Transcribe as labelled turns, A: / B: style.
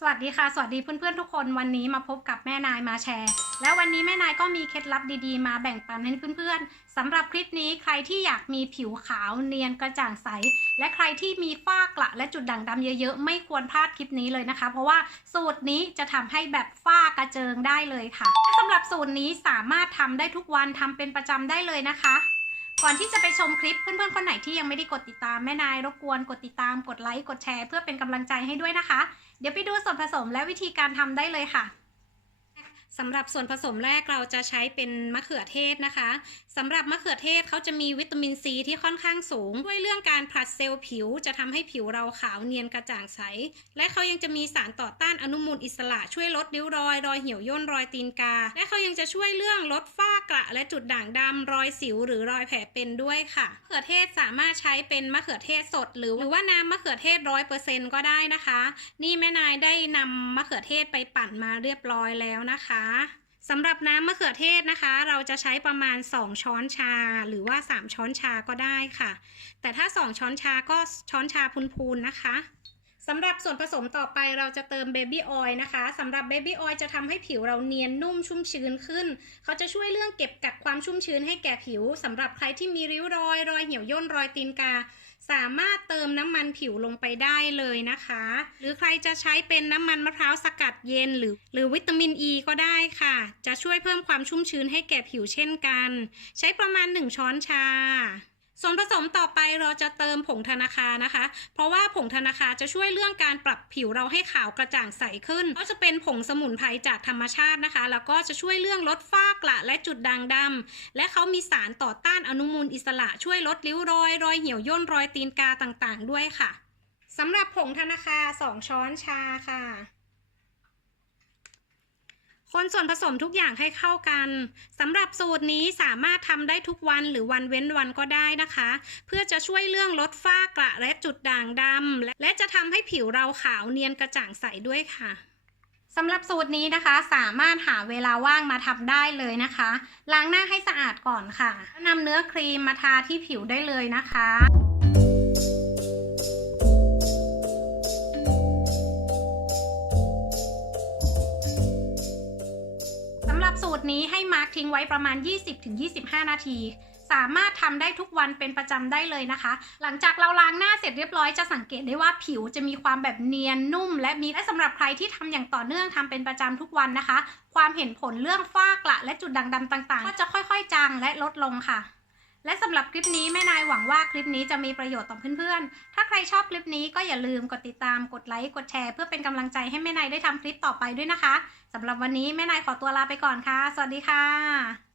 A: สวัสดีค่ะ สวัสดีเพื่อนๆทุกคนวันนี้มาพบกับแม่นายมาแชร์ แล้ววันนี้แม่นายก็มีเคล็ดลับดีๆ มาแบ่งปันให้เพื่อนๆสำหรับคลิปนี้ใครที่อยากมีผิวขาวเนียนกระจ่างใส และใครที่มีฝ้ากระและจุดด่างดำเยอะๆ ไม่ควรพลาดคลิปนี้เลยนะคะ เพราะว่าสูตรนี้จะทำให้แบบฝ้ากระเจิงได้เลยค่ะและสำหรับสูตรนี้สามารถทำได้ทุกวันทำเป็นประจำได้เลยนะคะ ก่อนที่จะไปชมคลิปเพื่อนๆคนไหนที่ยังไม่ได้กดติดตามแม่นายรบกวนกดติดตามกดไลค์กดแชร์เพื่อเป็นกำลังใจให้ด้วยนะคะ เดี๋ยวไปดูส่วนผสมและวิธีการทำได้เลยค่ะ สำหรับส่วนผสมแรกเราจะใช้เป็นมะเขือเทศนะคะสำหรับมะเขือเทศเขาจะมีวิตามินซีที่ค่อนข้างสูงช่วยเรื่องการผลัดเซลล์ผิว จะทำให้ผิวเราขาวเนียนกระจ่างใส และเขายังจะมีสารต่อต้านอนุมูลอิสระช่วยลดริ้วรอย รอยเหี่ยวย่นรอยตีนกา และเขายังจะช่วยเรื่องลดฝ้ากระและจุดด่างดำรอยสิวหรือรอยแผลเป็นด้วยค่ะมะเขือเทศสามารถใช้เป็นมะเขือเทศสด หรือหรือว่าน้ำมะเขือเทศร้อยเปอร์เซ็นก็ได้นะคะ นี่แม่นายได้นำมะเขือเทศไปปั่นมาเรียบร้อยแล้วนะคะสำหรับน้ำมะเขือเทศนะคะ เราจะใช้ประมาณ 2 ช้อนชาหรือว่า 3 ช้อนชาก็ได้ค่ะ แต่ถ้า 2 ช้อนชาก็ช้อนชาพูนๆนะคะสำหรับส่วนผสมต่อไปเราจะเติมเบบี้ออยล์นะคะสำหรับเบบี้ออยล์จะทำให้ผิวเราเนียนนุ่มชุ่มชื้นขึ้น เขาจะช่วยเรื่องเก็บกักความชุ่มชื้นให้แก่ผิวสำหรับใครที่มีริ้วรอย รอยเหี่ยวย่นรอยตีนกา สามารถเติมน้ำมันผิวลงไปได้เลยนะคะ หรือใครจะใช้เป็นน้ำมันมะพร้าวสกัดเย็นหรือ หรือวิตามินอ e ีก็ได้ค่ะ จะช่วยเพิ่มความชุ่มชื้นให้แก่ผิวเช่นกัน ใช้ประมาณ 1 ช้อนชา ส่วนผสมต่อไปเราจะเติมผงธนาคานะคะ เพราะว่าผงธนาคาจะช่วยเรื่องการปรับผิวเราให้ขาวกระจ่างใสขึ้น ก็จะเป็นผงสมุนไพรจากธรรมชาตินะคะ แล้วก็จะช่วยเรื่องลดฝ้ากระและจุดด่างดำและเขามีสารต่อต้านอนุมูลอิสระช่วยลดริ้วรอย รอยเหี่ยวย่นรอยตีนกาต่างๆ ด้วยค่ะสำหรับผงธนาคา 2 ช้อนชาค่ะ คนส่วนผสมทุกอย่างให้เข้ากันสำหรับสูตรนี้สามารถทำได้ทุกวันหรือวันเว้นวันก็ได้นะคะ เพื่อจะช่วยเรื่องลดฝ้ากระและจุดด่างดำและจะทำให้ผิวเราขาวเนียนกระจ่างใสด้วยค่ะสำหรับสูตรนี้นะคะสามารถหาเวลาว่างมาทำได้เลยนะคะ ล้างหน้าให้สะอาดก่อนค่ะนำเนื้อครีมมาทาที่ผิวได้เลยนะคะ สูตรนี้ให้มาร์กทิ้งไว้ประมาณ 20-25 นาที สามารถทำได้ทุกวันเป็นประจำได้เลยนะคะ หลังจากเราล้างหน้าเสร็จเรียบร้อยจะสังเกตได้ว่าผิวจะมีความแบบเนียนนุ่ม และมีและสำหรับใครที่ทำอย่างต่อเนื่องทำเป็นประจำทุกวันนะคะ ความเห็นผลเรื่องฝ้ากระและจุดด่างดำต่างๆ ก็จะค่อยๆจางและลดลงค่ะ และสำหรับคลิปนี้แม่นายหวังว่าคลิปนี้จะมีประโยชน์ต่อเพื่อนๆ ถ้าใครชอบคลิปนี้ก็อย่าลืมกดติดตามกดไลค์กดแชร์เพื่อเป็นกำลังใจให้แม่นายได้ทำคลิปต่อไปด้วยนะคะสำหรับวันนี้แม่นายขอตัวลาไปก่อนค่ะ สวัสดีค่ะ